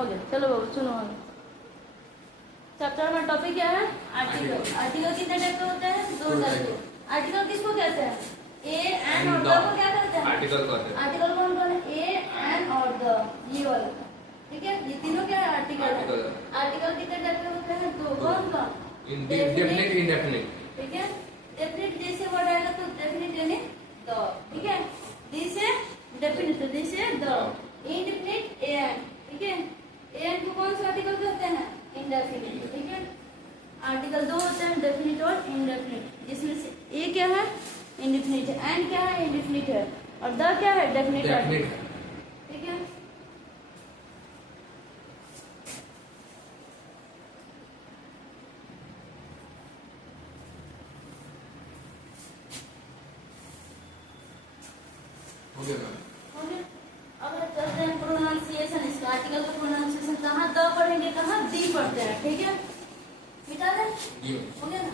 हो गया। चलो बाबू सुनो आगे। चैप्टर में टॉपिक क्या है? आर्टिकल। आर्टिकल कितने टाइप के होते हैं? 2 टाइप के। आर्टिकल किसको कहते हैं? ए, एन और द को क्या कहते हैं? आर्टिकल कहते हैं। आर्टिकल कौन कौन है? ए, एन और द, ये वाला। ठीक है, ये तीनों क्या है? आर्टिकल है। आर्टिकल कितने टाइप के होते हैं? 2। कौन कौन? Definite, indefinite. ठीक है, डेफिनिट जैसे वर्ड आएगा तो डेफिनिट यानी द। ठीक है, दिस है डेफिनिट, दिस है द। Indefinite an. ठीक है, एन को कौन सा आर्टिकल कहते हैं? इंडेफिनिट। ठीक है, आर्टिकल 2 होते हैं, डेफिनिट और इंडेफिनिट, जिसमें से ए क्या है? इंडेफिनिट है। एन क्या है? इंडेफिनिट है। और द क्या है? डेफिनिट है। ठीक है, हो गया मैम। हो गया। अब चलते हैं प्रोनाउंसिएशन। इसका आर्टिकल का प्रोनाउंसिएशन कहाँ द पढ़ेंगे, कहाँ दी पढ़ते हैं। ठीक है, मिटा दें। हो गया ना?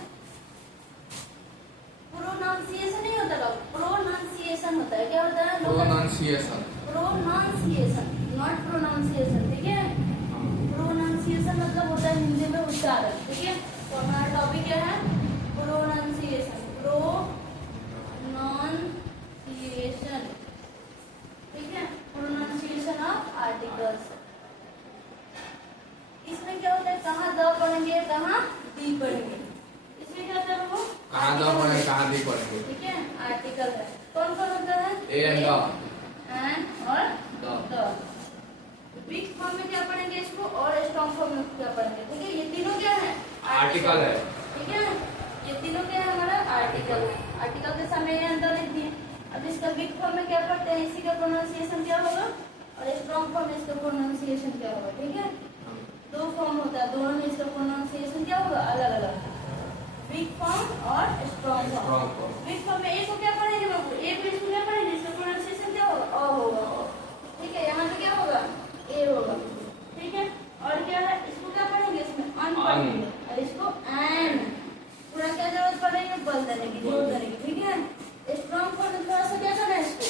प्रोनाउंसिएशन नहीं होता का, प्रोनाउंसिएशन होता है। क्या होता है? प्रोनाउंसिएशन। Pronunciation, not pronunciation. ठीक है, प्रोनाउंसिएशन मतलब होता है हिंदी में उच्चारण। ठीक है, तो हमारा टॉपिक क्या है? प्रोनाउंसिएशन। प्रोनाउंसिएशन। ठीक है, प्रोनाउंसिएशन ऑफ आर्टिकल्स। इसमें क्या होता है? कहाँ द पढ़ेंगे, कहाँ दी पढ़ेंगे। इसमें क्या होता है? वो कहाँ द पढ़ेंगे, कहाँ दी पढ़ेंगे। ठीक है, आर्टिकल है। कौन कौन होता है? ए एंड द, एन और द। वीक फॉर्म में क्या पढ़ेंगे इसको, और स्ट्रॉन्ग फॉर्म में क्या पढ़ेंगे। ठीक है, ये तीनों क्या है? आर्टिकल है। ठीक है, ये तीनों क्या है? हमारा आर्टिकल है। आर्टिकल के सामने ए एंड द लिख दिए। अब इसका वीक फॉर्म में क्या पढ़ते हैं? इसी का प्रोनाउंसिएशन क्या होगा, और स्ट्रॉन्ग फॉर्म में इसका प्रोनाउंसिएशन क्या होगा। ठीक है, 2 फॉर्म होता है, दोनों में इसका प्रोनाउंसिएशन क्या होगा? अलग अलग। वीक फॉर्म और स्ट्रॉन्ग फॉर्म। वीक फॉर्म में ए को क्या पढ़ेंगे बाबू? ए को इसको क्या पढ़ेंगे? इसका प्रोनाउंसिएशन क्या होगा? अ होगा। ठीक है, यहाँ पे क्या होगा? ए होगा। ठीक है, और क्या है? इसको क्या पढ़ेंगे? इसमें अन पढ़ेंगे, और इसको एन। पूरा क्या जरूरत पड़ेगी? बल देने की, जोर देने की। ठीक है, स्ट्रॉन्ग फॉर्म में थोड़ा सा क्या करना है? इसको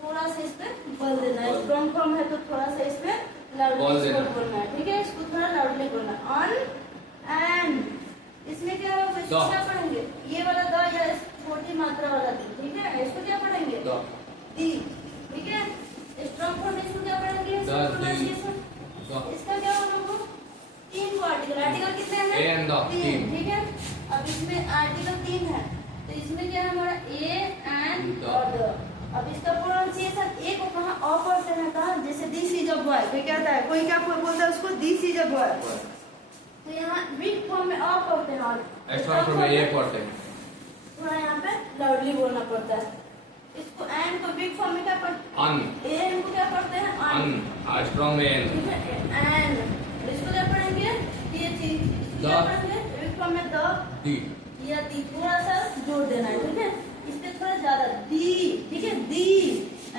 थोड़ा सा इस पे बल देना है। स्ट्रॉन्ग फॉर्म है तो थोड़ा सा इस पे लाउडली बोलना है। ठीक है, इसको थोड़ा लाउडली बोलना है। अन एन। इसमें क्या होगा? इसको क्या पढ़ेंगे? ये वाला द या छोटी मात्रा वाला दी। ठीक है, इसको क्या पढ़ेंगे? दी। ठीक है, स्ट्रॉन्ग फॉर्म में इसको क्या पढ़ेंगे? इसका क्या होगा? 3 को आर्टिकल। आर्टिकल कितने हैं? A and the, 3। ठीक है, अब इसमें आर्टिकल 3 है, तो इसमें क्या है हमारा? ए एंड और द। अब इसका प्रोनाउंसिएशन ए को कहाँ अ पढ़ते हैं, कहाँ? जैसे दिस इज अ बॉय, कोई कहता है, कोई क्या बोलता है उसको? This is a boy. तो यहाँ वीक फॉर्म में अ पढ़ते हैं, और स्ट्रॉन्ग फॉर्म में ए पढ़ते हैं। थोड़ा यहाँ पे लाउडली बोलना पड़ता है। इसको एन को वीक फॉर्म में क्या पढ़ते? अन। ए एन को क्या पढ़ते हैं? अन। स्ट्रॉन्ग में एन। ठीक है, एन। इसको क्या पढ़ेंगे? ये चीज क्या पढ़ेंगे? वीक फॉर्म में द, दी या दी। थोड़ा सा जोर देना है। ठीक है, इससे थोड़ा ज्यादा दी। ठीक है, दी,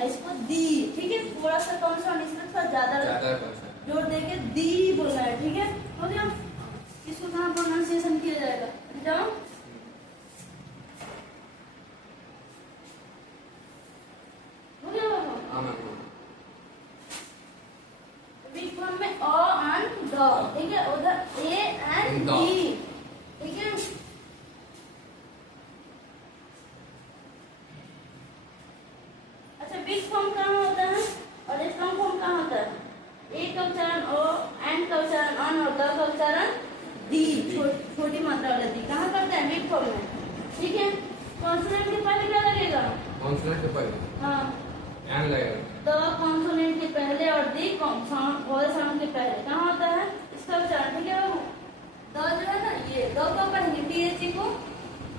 इसको दी। ठीक है, थोड़ा सा कम साउंड, इसमें थोड़ा ज्यादा जोर देके दी बोलना है। ठीक है, हो गया। इसको कहाँ प्रोनाउंसिएशन किया जाएगा? जाओ, हो गया बाबू। वीक फॉर्म में अ एंड द। ठीक है, उधर ए एंड डी। ठीक है, अच्छा वीक फॉर्म कहाँ होता है और स्ट्रॉन्ग फॉर्म कहाँ होता है? ए का उच्चारण ओ, एन का उच्चारण अन, और द का उच्चारण दी, छोटी मात्रा वाला दी। कहाँ करते हैं? वीक फॉर्म में। ठीक है, कॉन्सोनेंट के पहले क्या लगेगा? कॉन्सोनेंट के पहले हाँ, एन लगेगा। द कॉन्सोनेंट के पहले और दी वॉवल साउंड के पहले। कहाँ होता है इसका उच्चारण? ठीक है बाबू, द जो है ना, ये द कब पढ़ेंगे? टीएचई को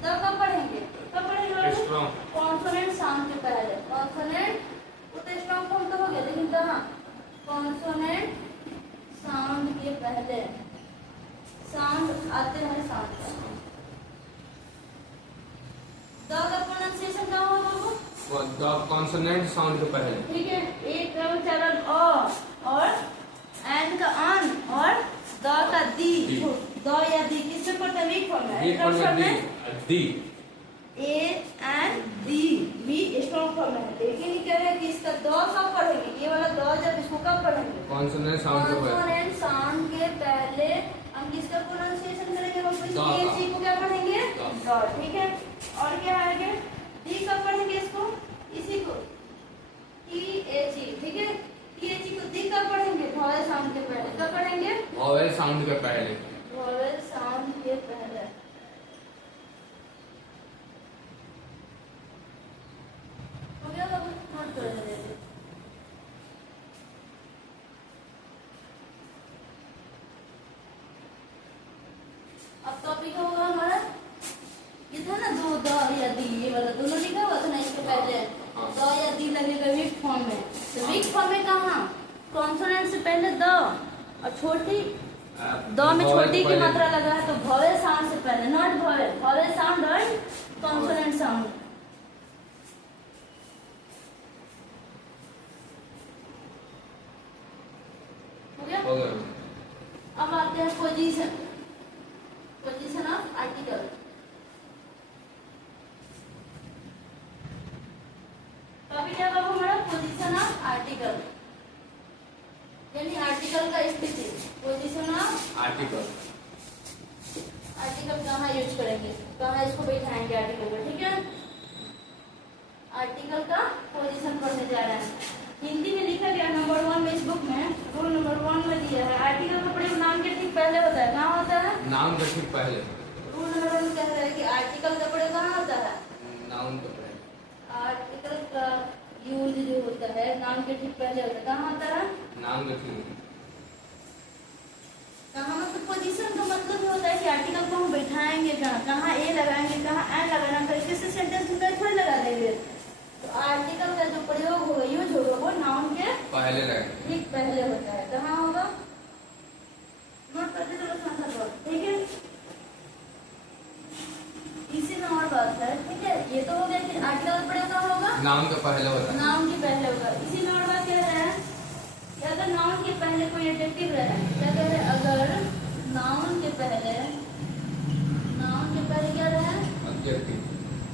द कब पढ़ेंगे? कब पढ़ेंगे बाबू? कॉन्सोनेंट साउंड के पहले। कॉन्सोनेंट वो तो स्ट्रॉन्ग फॉर्म तो हो गया, लेकिन कहाँ? कॉन्सोनेंट साउंड के पहले। साउंड आते हैं साउंड का। द का प्रोनाउंसिएशन क्या होगा बाबू? द कॉन्सोनेंट साउंड के पहले। ठीक है, ए का उच्चारण अ, और एन का अन, और द का दी। द या दी किससे पढ़ते हैं? वीक फॉर्म में। दी। ए एंड दी भी स्ट्रॉन्ग फॉर्म में है, लेकिन क्या है कि इसका द कब पढ़ेंगे? ये वाला द जब इसको कब पढ़ेंगे? कॉन्सोनेंट साउंड के पहले कॉन्सोनेंट साउंड के पहले हम किसका प्रोनाउंसिएशन करेंगे बाबू? इस द का। TH को क्या पढ़ेंगे? द। द, ठीक है। और क्या आगे? डी कब पढ़ेंगे इसको? इसी को TH, ठीक है। TH को डी कब पढ़ेंगे? वॉवेल साउंड के पहले। कब पढ़ेंगे? वॉवेल साउंड के पहले। वॉवेल साउंड के पहले। हो गया बाबू? नोट कर लेते। अब टॉपिक होगा हमारा, ये था ना दो, द या दी, ये वाला दोनों लिखा हुआ था ना इसके पहले। द या दी लगेगा वीक फॉर्म में। तो वीक फॉर्म में कहाँ? कॉन्सोनेंट से पहले द, और छोटी द में छोटी की मात्रा लगा है तो वॉवेल साउंड से पहले, नॉट वॉवेल, वॉवेल साउंड और कॉन्सोनेंट साउंड। हो गया? हो गया। अब आते हैं position, position of article. Topic क्या बाबू हमारा? पोजीशन ऑफ आर्टिकल, यानी आर्टिकल का स्थिति। Position of article. आर्टिकल कहाँ यूज करेंगे, कहाँ इसको बैठाएंगे आर्टिकल को, ठीक है। आर्टिकल का पोजीशन पढ़ने जा रहे हैं। हिंदी में लिखा गया नंबर 1 में, इस बुक में रूल नंबर 1 में दिया है, आर्टिकल का प्रयोग नाम के ठीक पहले होता है। कहाँ होता है? नाउन के ठीक पहले। रूल नंबर 1 कहता है कि आर्टिकल का प्रयोग कहाँ होता है? नाउन के पहले। आर्टिकल का यूज जो होता है नाम के ठीक पहले होता है। कहाँ होता है? नाउन के ठीक। कहाँ मतलब पोजीशन का मतलब ये होता है कि आर्टिकल को हम बैठाएंगे कहाँ, कहाँ ए लगाएंगे, कहाँ एन लगाना, तो किसी सेंटेंस में थोड़ी लगा देंगे। तो आर्टिकल का जो प्रयोग होगा, यूज होगा, वो नाउन के पहले रहेगा। ठीक पहले होता है। कहाँ होगा? नोट करते चलो साथ, ठीक है। इसी में और बात है, ठीक है। ये तो हो गया कि आर्टिकल का प्रयोग कहाँ होगा? नाउन के पहले होता है। नाउन के पहले होगा। इसी में और बात क्या है कि अगर नाउन के पहले कोई एडजेक्टिव रहे, क्या कह रहे हैं? अगर नाउन के पहले क्या रहे? एडजेक्टिव।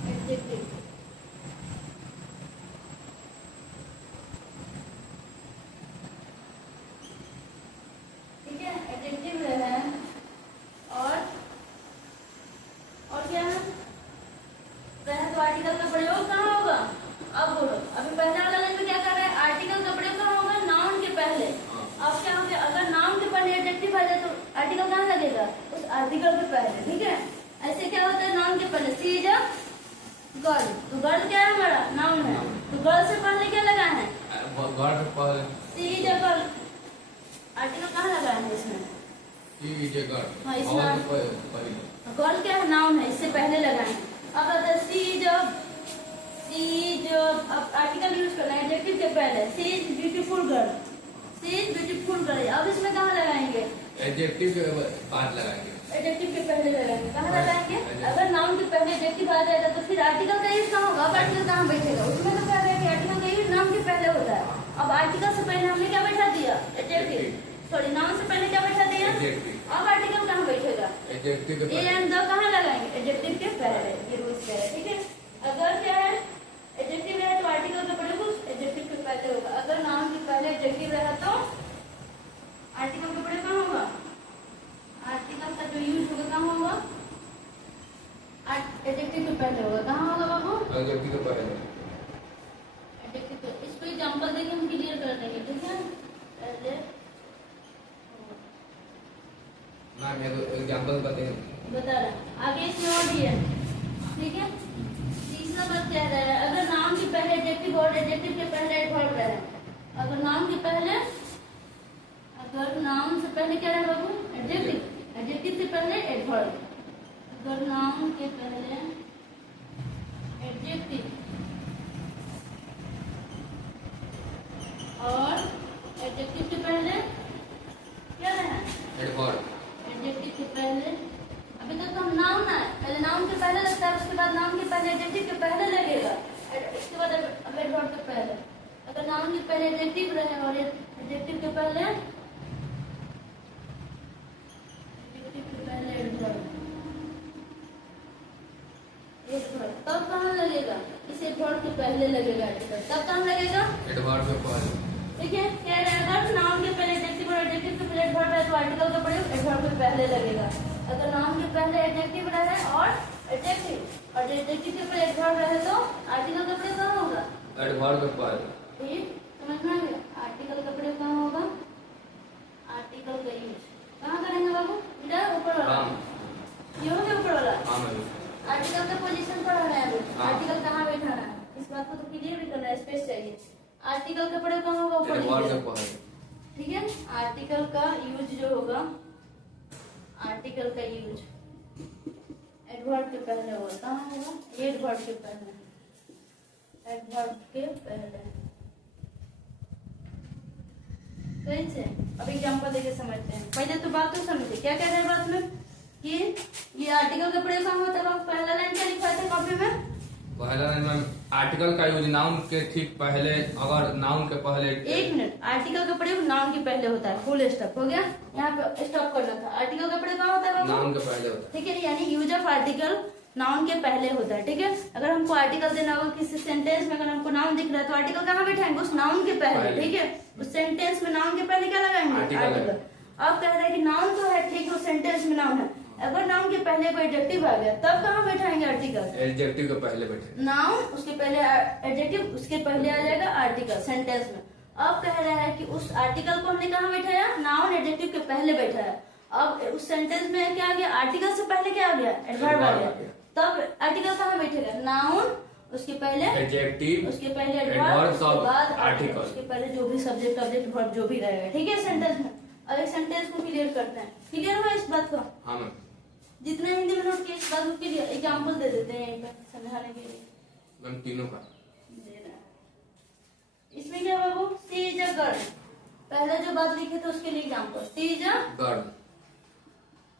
एडजेक्टिव। ठीक है, एडजेक्टिव रहे और क्या है? रहे तो आर्टिकल का प्रयोग कहाँ होगा? अब बोलो, अभी पहले वाला लाइन में क्या कर रहे हैं? आर्टिकल का प्रयोग कहाँ होगा? नाउन के पहले। अब क्या हो गया? अगर नाउन के पहले एडजेक्टिव आ जाए तो आर्टिकल कहाँ लगेगा? उस आर्टिकल के पहले, ठीक है। ऐसे क्या होता है? नाउन के पहले सी इज अ गर्ल, तो गर्ल क्या है हमारा? नाउन है, तो गर्ल से पहले क्या लगा है? गर्ल से पहले she is a girl. Article कहाँ लगा है इसमें? She is a girl. हाँ, इसमें और पहले गर्ल क्या है? नाउन है, इससे पहले लगाए। अब आता है सी इज अब आर्टिकल यूज करना है एडजेक्टिव के पहले। She is beautiful girl, she is beautiful girl. अब इसमें कहाँ लगाएंगे? एडजेक्टिव के बाद लगाएंगे। एडजेक्टिव के पहले लगाएंगे। कहाँ लगाएंगे? अगर नाउन के पहले एडजेक्टिव आ जाएगा तो फिर आर्टिकल का यूज कहाँ होगा? अब आर्टिकल कहाँ बैठेगा? उसमें तो क्या है कि आर्टिकल का यूज नाउन के पहले होता है। अब आर्टिकल से पहले हमने क्या बैठा दिया? एडजेक्टिव। सॉरी, नाउन से पहले क्या बैठा दिया? एडजेक्टिव। अब आर्टिकल कहाँ बैठेगा? एडजेक्टिव के ए पहले। एंड द कहाँ लगाएंगे? एडजेक्टिव के पहले। ये रूल्स क्या है, ठीक है। अगर क्या है? एडजेक्टिव है तो आर्टिकल का प्रयोग उस एडजेक्टिव के पहले होगा। अगर नाउन के पहले एडजेक्टिव रहा तो आर्टिकल का प्रयोग कहाँ होगा? आर्टिकल का जो यूज होगा कहाँ होगा? एडजेक्टिव के पहले होगा। कहाँ होगा बाबू? एडजेक्टिव के पहले। एडजेक्टिव के। इसको एग्जांपल देके हम क्लियर कर देंगे, ठीक है। पहले मैम ये एग्जांपल बताइए। बता रहे हैं। आगे इसमें और भी है, ठीक है। तीसरा बात कह रहा है, अगर नाउन के पहले एडजेक्टिव और एडजेक्टिव के पहले एडवर्ब रहे। अगर नाउन से पहले क्या रहे बाबू? एडजेक्टिव। एडजेक्टिव से पहले एडवर्ब। अगर नाउन के पहले एडजेक्टिव और एडजेक्टिव के पहले क्या रहे? एडवर्ब। एडजेक्टिव के पहले, अभी तक तो हम नाउन है, पहले नाउन के पहले लगता है, उसके बाद नाउन के पहले एडजेक्टिव के पहले लगेगा, इसके बाद अब एडवर्ब के पहले। अगर नाउन के पहले एडजेक्टिव रहे और एडजेक्टिव के पहले एडवर्ब, तब कहाँ लगेगा? पहले लगेगा। अगर नाउन के पहले एडजेक्टिव रहे और एडजेक्टिव और एडजेक्टिव के पहले एडवर्ब रहे तो आर्टिकल का प्रयोग कहाँ होगा? एडवर्ब के पहले। ठीक, समझ में आ गया? आर्टिकल का प्रयोग कहाँ होगा? आर्टिकल का यूज कहाँ करेंगे बाबू? बेटा ऊपर वाला, ये हो गया ऊपर वाला। आर्टिकल का पोजीशन पढ़ा रहे हैं अभी। आर्टिकल कहाँ बैठाना है इस बात को तो क्लियर भी करना है, स्पेस चाहिए। आर्टिकल का प्रयोग कहाँ होगा? ऊपर। ठीक है, आर्टिकल का यूज जो होगा, आर्टिकल का यूज एडवर्ब के पहले होगा। कहाँ होगा? एडवर्ब के पहले, एडवर्ब के पहले। कैसे? अब एग्जांपल देके समझते हैं। पहले तो बात तो समझे, क्या कह रहे हैं बात में कि ये आर्टिकल का प्रयोग कहाँ होता है? पहला लाइन क्या लिखा था कॉपी में? पहला लाइन में आर्टिकल का यूज नाउन के ठीक पहले, अगर नाउन के पहले। एक मिनट, आर्टिकल का प्रयोग नाउन के पहले होता है। फुल स्टॉप हो गया, यहाँ पे स्टॉप करना था। आर्टिकल का प्रयोग कहाँ होता है? नाउन के पहले होता है। ठीक है, यानी यूज ऑफ आर्टिकल नाउन के पहले होता है। ठीक है, अगर हमको आर्टिकल देना होगा किसी सेंटेंस में, अगर हमको नाउन दिख रहा है तो आर्टिकल कहाँ बैठाएंगे? उस नाउन के पहले। ठीक है, उस सेंटेंस में नाउन के पहले क्या लगाएंगे? आर्टिकल। अब कह रहा है कि नाउन तो है, ठीक है, उस सेंटेंस में नाउन है, अगर नाउन के पहले कोई एडजेक्टिव आ गया तब कहाँ बैठाएंगे? आर्टिकल। एडजेक्टिव के पहले बैठे। नाउन उसके पहले एडजेक्टिव, उसके पहले आ जाएगा आर्टिकल सेंटेंस में। अब कह रहा है कि उस आर्टिकल को हमने कहाँ बैठाया? नाउन एडजेक्टिव के पहले बैठाया। अब उस सेंटेंस में क्या आ गया? आर्टिकल से पहले क्या आ गया? एडवर्ब आ गया। तब आर्टिकल कहाँ बैठेगा? नाउन, उसके पहले एडजेक्टिव, उसके पहले एडवर्ब, उसके बाद आर्टिकल, उसके पहले जो भी सब्जेक्ट ऑब्जेक्ट वर्ब जो भी रहेगा। ठीक है, सेंटेंस में। अब इस सेंटेंस को क्लियर करते हैं। क्लियर हुआ इस बात को? हाँ मैम। जितना हिंदी में नोट किया इस बात को क्लियर, एग्जाम्पल दे देते हैं यहीं पर समझाने के लिए। मैम तीनों का दे रहा है। इसमें क्या बाबू? She is a girl. पहला जो बात लिखे थे उसके लिए example, she is a girl.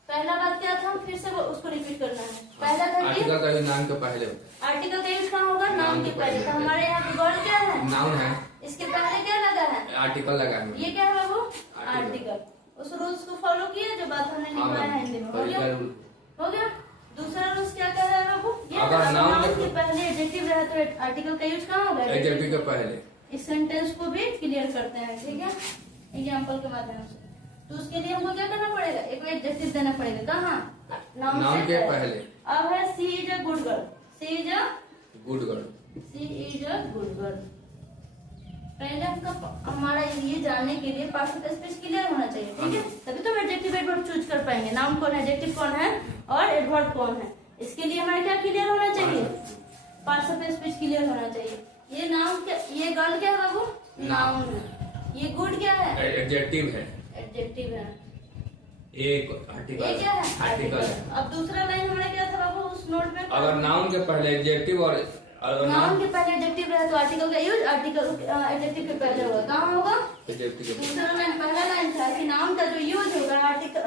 पहला बात क्या था? फिर से उसको रिपीट करना है। पहला था कि आर्टिकल का यूज नाउन के पहले होता है। आर्टिकल का यूज कहाँ होगा? नाउन के पहले। तो हमारे यहाँ पे गर्ल क्या है? नाउन है, इसके पहले क्या लगा है? आर्टिकल लगा है। ये क्या है बाबू? आर्टिकल। उस रूल्स को फॉलो किया जो बात हमने लिखवाया है हिंदी में। हो गया? हो गया। दूसरा रूल्स क्या कह रहा है बाबू? अगर नाउन के पहले एडजेक्टिव रहे तो आर्टिकल का यूज कहाँ होगा? एडजेक्टिव के पहले। इस सेंटेंस को भी क्लियर करते हैं। ठीक है, एग्जाम्पल के माध्यम से। तो उसके लिए हमको क्या करना पड़ेगा? एक एडजेक्टिव देना पड़ेगा। कहाँ? नाउन के पहले। अब है she is a good girl. She is a good girl. She is a good girl. पहले हमारा ये जानने के लिए पार्ट ऑफ स्पीच क्लियर होना चाहिए। ठीक है, तभी तो एडजेक्टिव एडवर्ब चूज कर पाएंगे। नाउन कौन है, एडजेक्टिव कौन है और एडवर्ब कौन है। इसके लिए हमारा क्या क्लियर होना चाहिए? पार्ट ऑफ स्पीच क्लियर होना चाहिए। ये नाउन क्या, ये गर्ल क्या है बाबू? नाउन है। ये गुड क्या है? एडजेक्टिव है। एडजेक्टिव है। ये आर्टिकल। ये क्या है? आर्टिकल है। अब दूसरा लाइन हमारा क्या था बाबू उस नोट में? अगर नाउन के पहले एडजेक्टिव और नाउन के पहले एडजेक्टिव रहे तो आर्टिकल का यूज आर्टिकल एडजेक्टिव के पहले होगा। कहाँ होगा? एडजेक्टिव के दूसरा लाइन, पहला लाइन था कि नाउन का जो यूज होगा आर्टिकल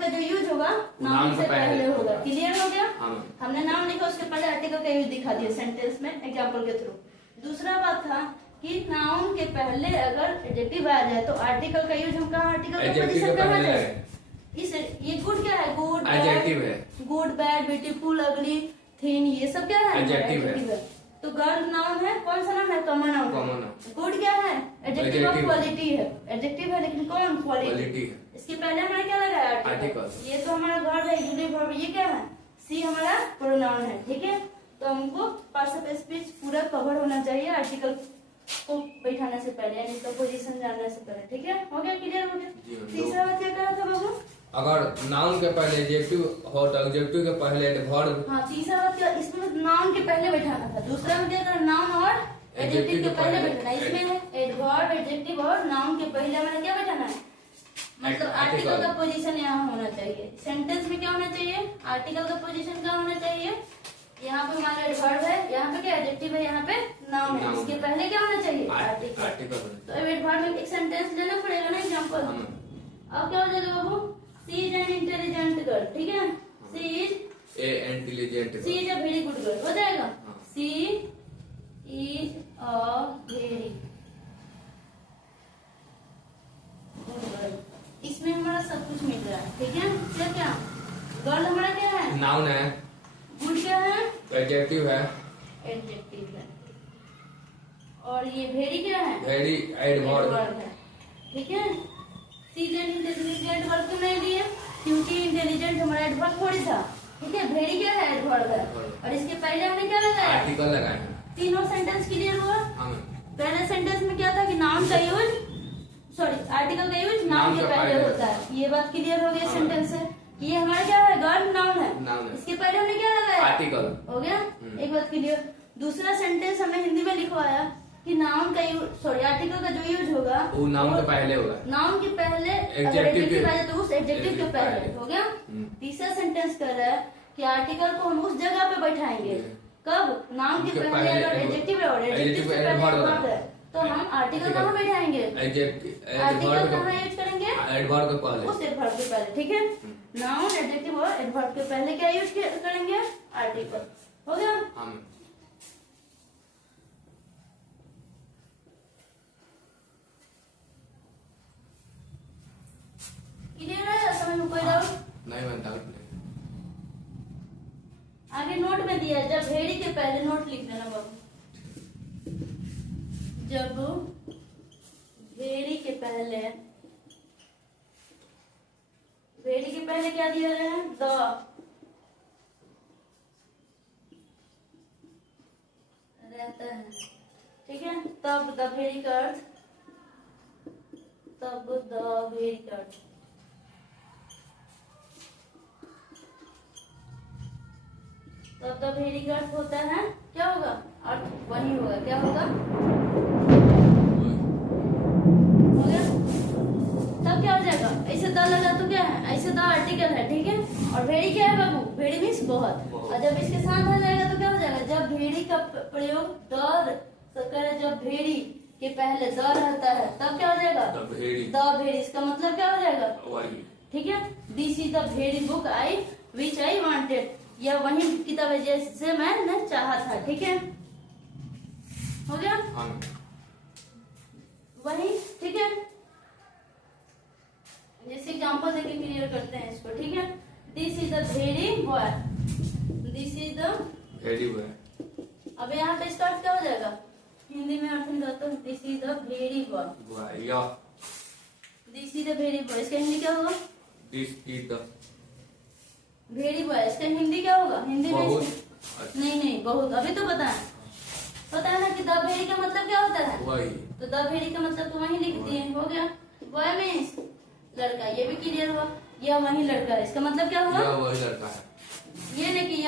का जो यूज होगा नाउन से पहले होगा। क्लियर हो गया? हमने नाउन लिखा, उसके पहले आर्टिकल का यूज दिखा दिया सेंटेंस में एग्जाम्पल के थ्रू। दूसरा बात था कि नाउन के पहले अगर एडजेक्टिव आ जाए तो आर्टिकल का यूज हम कहाँ? आर्टिकल का पोजीशन कहाँ जाए? इस ये गुड क्या है? गुड एडजेक्टिव है। गुड, बैड, ब्यूटीफुल, अगली, थिन, ये सब क्या है? एडजेक्टिव है। तो गर्ल नाउन है, कौन सा नाउन है? Common noun. Common noun. Good क्या है? एडजेक्टिव ऑफ क्वालिटी है। एडजेक्टिव है लेकिन कौन? क्वालिटी है। इसके पहले हमारा क्या लगा है? आर्टिकल। ये तो हमारा वर्ब है, यूनिट वर्ब। ये क्या है? सी हमारा प्रोनाउन है। ठीक है, तो हमको पार्ट्स ऑफ स्पीच पूरा कवर होना चाहिए आर्टिकल को बैठाने से पहले, यानी इसका पोजीशन जानने से पहले। ठीक है, हो गया? क्लियर हो गया? तीसरा बात क्या कहा था बाबू? अगर नाउन के पहले एडजेक्टिव हो तो एडजेक्टिव के पहले एडवर्ब। हाँ, तीसरा बात क्या? इसमें नाउन के पहले बैठाना था। दूसरा में क्या था? नाउन और एडजेक्टिव के पहले बैठाना। इसमें है एडवर्ब, एडजेक्टिव और नाउन के पहले हमें क्या बैठाना है? मतलब आर्टिकल का पोजीशन यहाँ होना चाहिए। सेंटेंस में क्या होना चाहिए? आर्टिकल का पोजीशन क्या होना चाहिए? यहाँ पे हमारा एडवर्ब है, यहाँ पे क्या एडजेक्टिव है, यहाँ पे नाउन है। इसके पहले क्या होना चाहिए? आर्टिकल। तो एडवर्ब में एक सेंटेंस लेना पड़ेगा ना एग्जाम्पल। अब क्या हो जाएगा बाबू? She is an intelligent girl. ठीक है, she is intelligent, she is a very good girl. हो जाएगा? She is a very good girl. इसमें हमारा सब कुछ मिल रहा है। ठीक है, क्या क्या? गर्ल हमारा क्या है? नाउन है। गुड क्या है? एडजेक्टिव है। एडजेक्टिव है। और ये वेरी क्या है? वेरी एडवर्ब है। ठीक है, सीजेंट इंटेलिजेंट वर्ड क्यों नहीं दिए? क्योंकि इंटेलिजेंट हमारा एडवर्ब थोड़ी था, ठीक है। भेड़ी क्या है? एडवर्ब है। और इसके पहले हमने क्या लगाया? आर्टिकल लगाए हैं। तीनों सेंटेंस क्लियर हुआ। हाँ मैम। पहले सेंटेंस में क्या था कि नाउन का यूज, सॉरी आर्टिकल का यूज नाउन के पहले होता है। ये बात क्लियर हो गई सेंटेंस से। ये हमारा क्या है? वर्ब नाउन है। नाउन है। इसके पहले हमने क्या लगाया? आर्टिकल। हो गया, एक बात क्लियर। दूसरा सेंटेंस हमने हिंदी में लिखवाया कि नाउन का यूज, सॉरी आर्टिकल का जो यूज होगा वो नाउन के पहले होगा। नाउन के पहले, अगर Adjective एडजेक्टिव के- आ जाए तो उस एडजेक्टिव के पहले। हो गया। तीसरा सेंटेंस कर रहा है कि आर्टिकल को हम उस जगह पे बैठाएंगे कब? नाउन के उसके पहले अगर पहले एडजेक्टिव है और एडजेक्टिव adjective से के पहले adverb वर्ब है तो हम आर्टिकल कहाँ बैठाएंगे? आर्टिकल कहाँ यूज करेंगे? एडवर्ब के पहले। उस एडवर्ब के पहले, ठीक है। नाउन एडजेक्टिव और एडवर्ब के पहले क्या यूज करेंगे? आर्टिकल। हो गया। हाँ मैम। क्लियर है? समझ में कोई डाउट? नहीं मैम, डाउट नहीं। आगे नोट में दिया है, जब भेड़ी के पहले नोट लिख देना बाबू। जब भेड़ी के पहले, भेड़ी के पहले क्या दिया गया है? द रहता है, ठीक है। तब द भेड़ी का अर्थ, तब द भेड़ी का अर्थ, तब द भेड़ी का अर्थ होता है, क्या होगा? अर्थ वही होगा, क्या होगा? हो गया। तब क्या हो जाएगा? ऐसे द लगा तो क्या है? ऐसे द आर्टिकल है, ठीक है। और भेड़ी क्या है बाबू? भेड़ी मीन्स बहुत। और जब इसके साथ आ जाएगा तो क्या हो जाएगा? जब भेड़ी का प्रयोग द करे, जब भेड़ी के पहले द रहता है तब क्या हो जाएगा? द भेड़ी। द भेड़ी, इसका मतलब क्या हो जाएगा? वही। ठीक है। दिस इज द भेड़ी book I which I wanted, यह वही किताब है जैसे मैंने चाहा था, ठीक है। हो गया। हाँ। वही, ठीक है। जैसे एग्जांपल देके क्लियर करते हैं इसको, ठीक है। दिस इज द भेड़ी बॉय, दिस इज द भेड़ी बॉय। अब यहाँ पे इसका अर्थ क्या हो जाएगा? हिंदी में अर्थ निकालते हैं, दिस इज द भेड़ी बॉय, या दिस इज द भेड़ी बॉय, इसका हिंदी क्या होगा? दिस इज द भेड़ी बॉय, इसका हिंदी क्या होगा? हिंदी में बहुत। नहीं बहुत, अभी तो पता है ना कि द भेड़ी का मतलब क्या होता है? वही। तो द भेड़ी का मतलब तो वही लिख दिए। हो गया। बॉय मीन्स लड़का, ये भी क्लियर हुआ। यह वही लड़का है, इसका मतलब क्या हुआ? या वही लड़का है। ये नहीं कि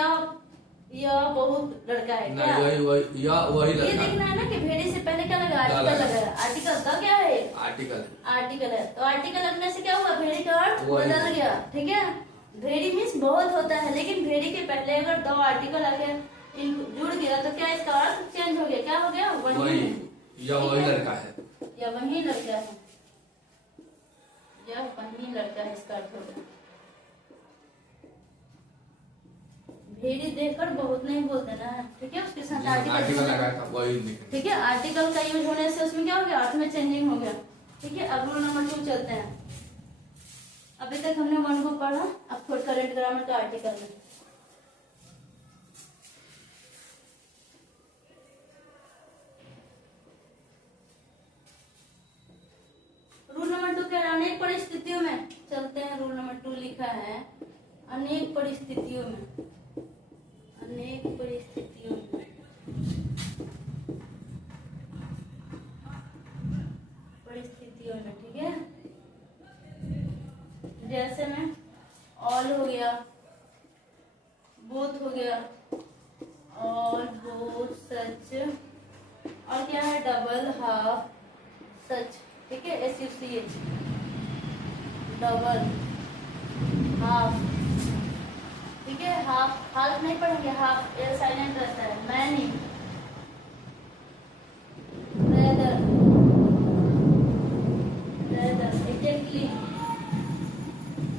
यह बहुत लड़का है, क्या? नहीं वही या वही ये लड़का देखना है। है ना कि भेड़ी से पहले क्या लगा? आर्टिकल लगा। आर्टिकल द क्या है? आर्टिकल। आर्टिकल है, तो आर्टिकल लगने से क्या हुआ? भेड़ी का अर्थ वही। बदल गया, ठीक है। भेड़ी मीन्स बहुत होता है, लेकिन भेड़ी के पहले अगर द आर्टिकल आके जुड़ गया तो क्या इसका अर्थ चेंज हो गया? क्या हो गया? वही या वही लड़का है। या वही लड़का है, या वही लड़का है, इसका अर्थ हो गया। भेड़ी देखकर बहुत नहीं बोल देना है, ठीक है। उसके साथ आर्टिकल लगाया था वही लिखा। ठीक है। आर्टिकल का यूज होने से उसमें क्या हो गया? अर्थ में चेंजिंग हो गया, ठीक है। अब रूल नंबर 2 चलते हैं। अभी तक हमने 1 को पढ़ा, अब थोड़ा करेंट ग्रामर का आर्टिकल में। रूल नंबर 2 क्या है? अनेक परिस्थितियों में, चलते हैं। रूल नंबर 2 लिखा है अनेक परिस्थितियों में, अनेक परिस्थितियों में, परिस्थितियों में, ठीक है। जैसे में ऑल हो गया, बोथ हो गया, ऑल बोथ सच, और क्या है? डबल हाफ सच, ठीक है। SUCH, डबल हाफ, ठीक है। हाफ नहीं पढ़ेंगे, हाफ एयर साइलेंट रहता है। मैनी, रेदर, एग्जैक्टली,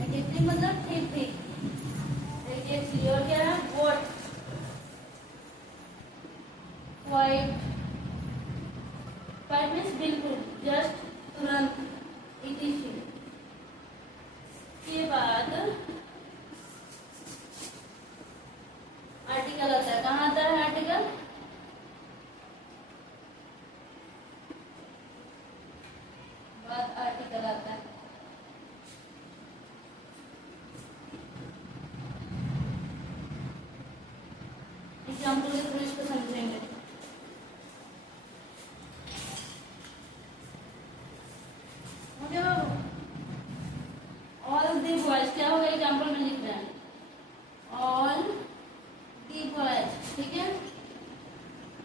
एग्जैक्टली मतलब ठीक, एग्जैक्टली। और क्या है? व्हाट, क्वाइट, क्वाइट मीन्स बिल्कुल, जस्ट, तुरंत, etc। के बाद आर्टिकल आता है। कहाँ आता है आर्टिकल? क्या होगा एग्जाम्पल में लिख रहे हैं ऑल दी बॉयज, ठीक है।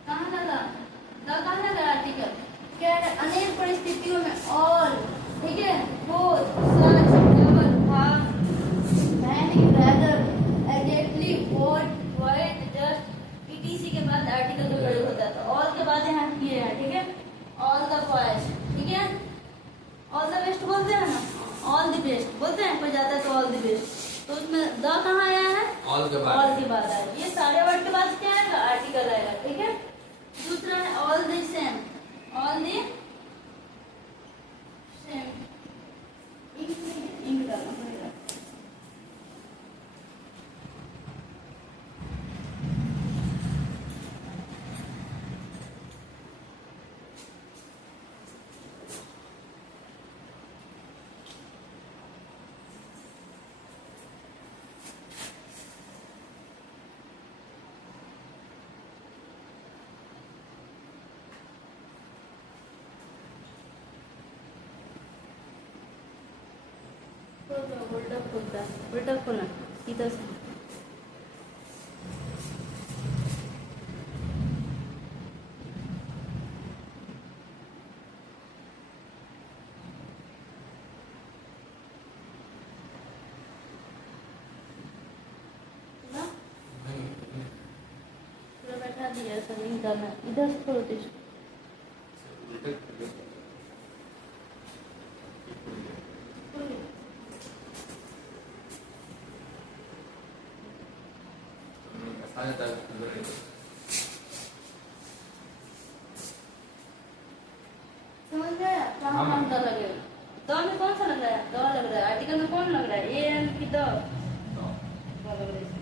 कहाँ लगा कहाँ लगा आर्टिकल, क्या है अनेक परिस्थितियों में ऑल, ठीक है, both, such, double, half, many, rather, exactly, what, white, just, etc के बाद आर्टिकल का प्रयोग होता है। तो ऑल के बाद यहाँ ये है, ठीक है, ऑल द बॉयज, ठीक है। ऑल द बेस्ट बोलते हैं ना, ऑल द बेस्ट बोलते हैं, कोई जाता है तो ऑल द बेस्ट, तो उसमें द कहाँ आया है, ऑल के बाद, ऑल के बाद आया। ये सारे वर्ड के बाद क्या आएगा, आर्टिकल आएगा, ठीक है। दूसरा है all the same, all the same, ink डालना पड़ेगा। उल्टा खुलता है, उल्टा खोलना सीधा से। पूरा बैठा दिया, सब नहीं डालना, इधर से खोलो तो समझ गया कहाँ कहाँ द लगेगा। द में कौन सा लग रहा है, द लग रहा है, आर्टिकल में कौन लग रहा है, ए एन की द लग रहा है।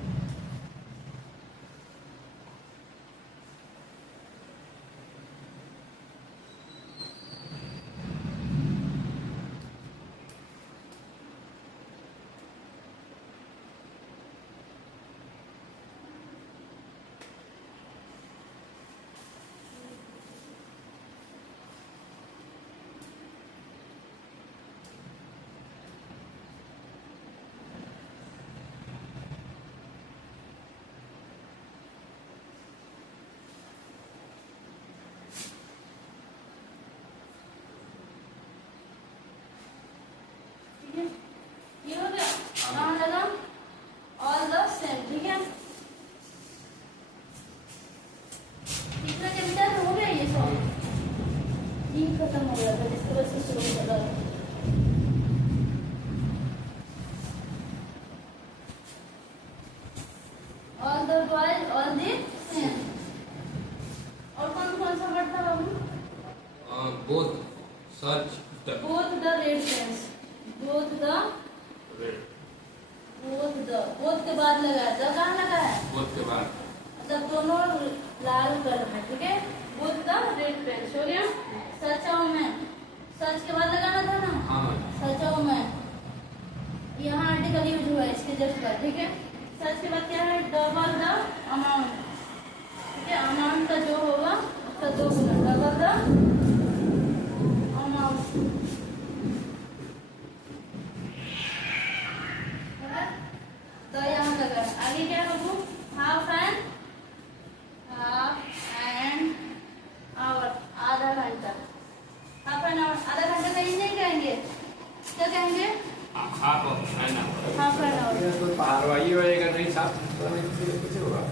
ये हो गया, कहाँ लगा, ऑल द सेम, ठीक है। तीसरा चैप्टर हो गया, ये सब ये खत्म हो गया था, जिसकी वजह से शुरू हो गया। All the boys, all the same, और कौन सा वर्ड था बाबू, both, such, both the red pens, both the both के बाद लगा है, द कहाँ लगा है, बोथ के बाद, मतलब दोनों लाल कलर में, ठीक है। बोथ द रेड पेन्स हो गया। सच में, सच के बाद लगाना था ना, हाँ सच में यहाँ आर्टिकल यूज हुआ है इसके जस्ट बाद, ठीक है। सच के बाद क्या है, डबल द अमाउंट, ठीक है, अमाउंट का जो होगा उसका 2 गुना, डबल द अमाउंट, तो यहाँ लगा। आगे क्या होगा, हाफ एंड आवर, आधा घंटा, हाफ एन आवर, आधा घंटा कहीं नहीं कहेंगे, क्या कहेंगे, half an hour, half an hour. तो पारवाही होएगा नहीं, साफ कुछ होगा।